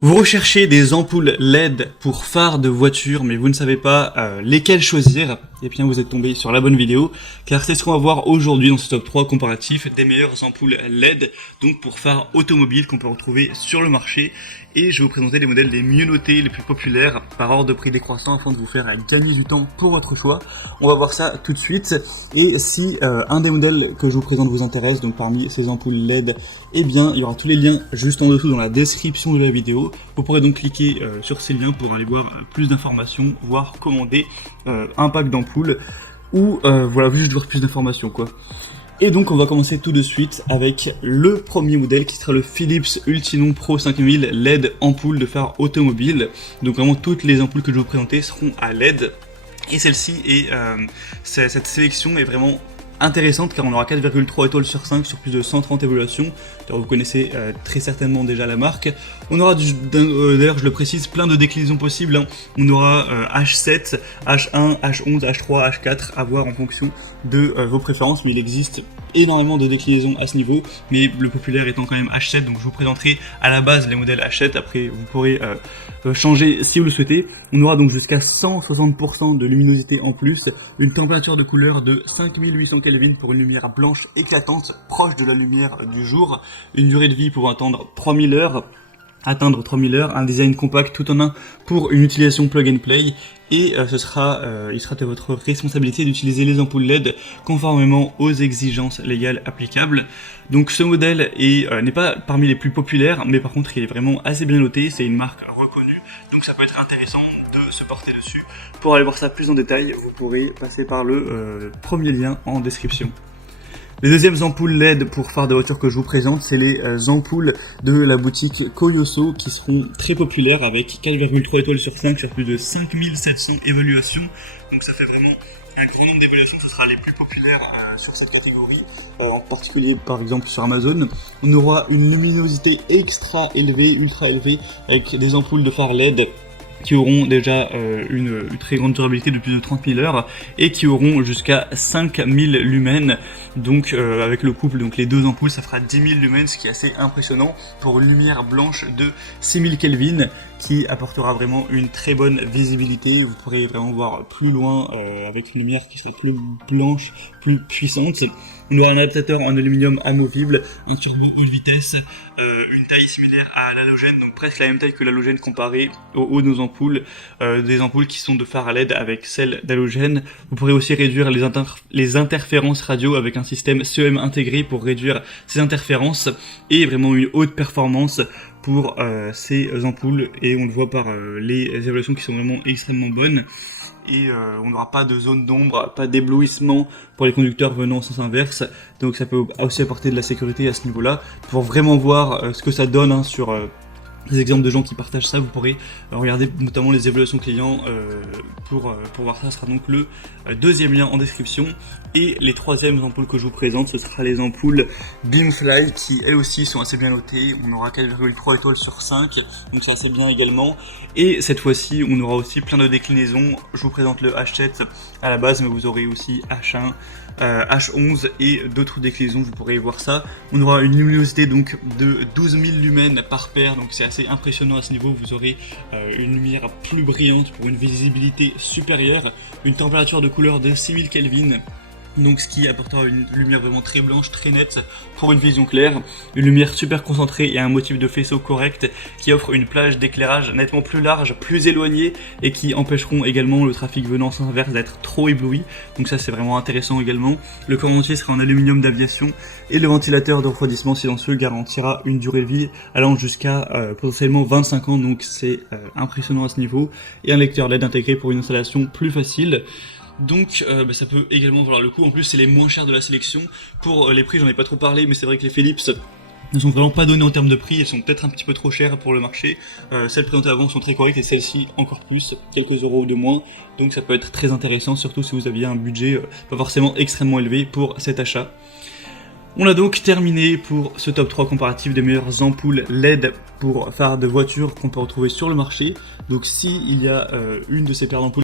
Vous recherchez des ampoules LED pour phare de voiture, mais vous ne savez pas lesquelles choisir, et bien vous êtes tombé sur la bonne vidéo, car c'est ce qu'on va voir aujourd'hui dans ce top 3 comparatif des meilleures ampoules LED, donc pour phare automobile qu'on peut retrouver sur le marché, et je vais vous présenter les modèles les mieux notés, les plus populaires, par ordre de prix décroissant, afin de vous faire gagner du temps pour votre choix. On va voir ça tout de suite, et si un des modèles que je vous présente vous intéresse, donc parmi ces ampoules LED, eh bien il y aura tous les liens juste en dessous dans la description de la vidéo. Vous pourrez donc cliquer sur ces liens pour aller voir plus d'informations, voire commander un pack d'ampoules, ou voilà, juste voir plus d'informations quoi. Et donc on va commencer tout de suite avec le premier modèle qui sera le Philips Ultinon Pro 5000 LED ampoule de phare automobile. Donc vraiment toutes les ampoules que je vais vous présenter seront à LED. Et celle-ci est, cette sélection est vraiment intéressante car on aura 4,3 étoiles sur 5 sur plus de 130 évaluations. Vous connaissez très certainement déjà la marque. On aura d'ailleurs, je le précise, plein de déclinaisons possibles, hein. On aura H7, H1, H11, H3, H4 à voir en fonction de vos préférences, mais il existe énormément de déclinaisons à ce niveau, mais le populaire étant quand même H7, donc je vous présenterai à la base les modèles H7, après vous pourrez changer si vous le souhaitez. On aura donc jusqu'à 160% de luminosité en plus, une température de couleur de 5800 Kelvin pour une lumière blanche éclatante, proche de la lumière du jour, une durée de vie pouvant atteindre 3000 heures, un design compact tout en un pour une utilisation plug and play, et il sera de votre responsabilité d'utiliser les ampoules LED conformément aux exigences légales applicables. Donc ce modèle n'est pas parmi les plus populaires, mais par contre il est vraiment assez bien noté, c'est une marque reconnue, donc ça peut être intéressant de se porter dessus. Pour aller voir ça plus en détail, vous pourrez passer par le premier lien en description. Les deuxièmes ampoules LED pour phare de voiture que je vous présente, c'est les ampoules de la boutique Koyoso qui seront très populaires avec 4,3 étoiles sur 5 sur plus de 5700 évaluations. Donc ça fait vraiment un grand nombre d'évaluations, ce sera les plus populaires sur cette catégorie, en particulier par exemple sur Amazon. On aura une luminosité extra élevée, ultra élevée, avec des ampoules de phare LED qui auront déjà une très grande durabilité de plus de 30 000 heures et qui auront jusqu'à 5000 lumens, donc avec le couple, donc les deux ampoules, ça fera 10 000 lumens, ce qui est assez impressionnant pour une lumière blanche de 6000 Kelvin qui apportera vraiment une très bonne visibilité. Vous pourrez vraiment voir plus loin avec une lumière qui sera plus blanche, plus puissante. On aura un adaptateur en aluminium amovible, un turbo haute vitesse, une taille similaire à l'halogène, donc presque la même taille que l'halogène comparé au haut de nos ampoules, des ampoules qui sont de phare à LED avec celles d'halogène. Vous pourrez aussi réduire les interférences radio avec un système CEM intégré pour réduire ces interférences, et vraiment une haute performance pour ces ampoules, et on le voit par les évaluations qui sont vraiment extrêmement bonnes. Et on n'aura pas de zone d'ombre, pas d'éblouissement pour les conducteurs venant en sens inverse, donc ça peut aussi apporter de la sécurité à ce niveau-là. Pour vraiment voir ce que ça donne hein, sur les exemples de gens qui partagent ça, vous pourrez regarder notamment les évaluations clients pour voir ça. Ce sera donc le deuxième lien en description. Et les troisièmes ampoules que je vous présente, ce sera les ampoules Beamfly qui elles aussi sont assez bien notées. On aura 4,3 étoiles sur 5, donc c'est assez bien également. Et cette fois-ci, on aura aussi plein de déclinaisons. Je vous présente le H7 à la base, mais vous aurez aussi H1, H11 et d'autres déclinaisons, vous pourrez voir ça. On aura une luminosité donc de 12 000 lumens par paire, donc c'est assez impressionnant à ce niveau. Vous aurez une lumière plus brillante pour une visibilité supérieure, une température de couleur de 6000 Kelvin, donc ce qui apportera une lumière vraiment très blanche, très nette pour une vision claire, une lumière super concentrée et un motif de faisceau correct qui offre une plage d'éclairage nettement plus large, plus éloignée, et qui empêcheront également le trafic venant en sens inverse d'être trop ébloui, donc ça c'est vraiment intéressant également. Le corps entier sera en aluminium d'aviation et le ventilateur de refroidissement silencieux garantira une durée de vie allant jusqu'à potentiellement 25 ans, donc c'est impressionnant à ce niveau, et un lecteur LED intégré pour une installation plus facile. Donc ça peut également valoir le coup. En plus c'est les moins chers de la sélection. Pour les prix j'en ai pas trop parlé, mais c'est vrai que les Philips ne sont vraiment pas données en termes de prix, elles sont peut-être un petit peu trop chères pour le marché. Celles présentées avant sont très correctes et celles-ci encore plus, quelques euros de moins, donc ça peut être très intéressant, surtout si vous aviez un budget pas forcément extrêmement élevé pour cet achat. On a donc terminé pour ce top 3 comparatif des meilleures ampoules LED pour phare de voiture qu'on peut retrouver sur le marché. Donc si il y a une de ces paires d'ampoules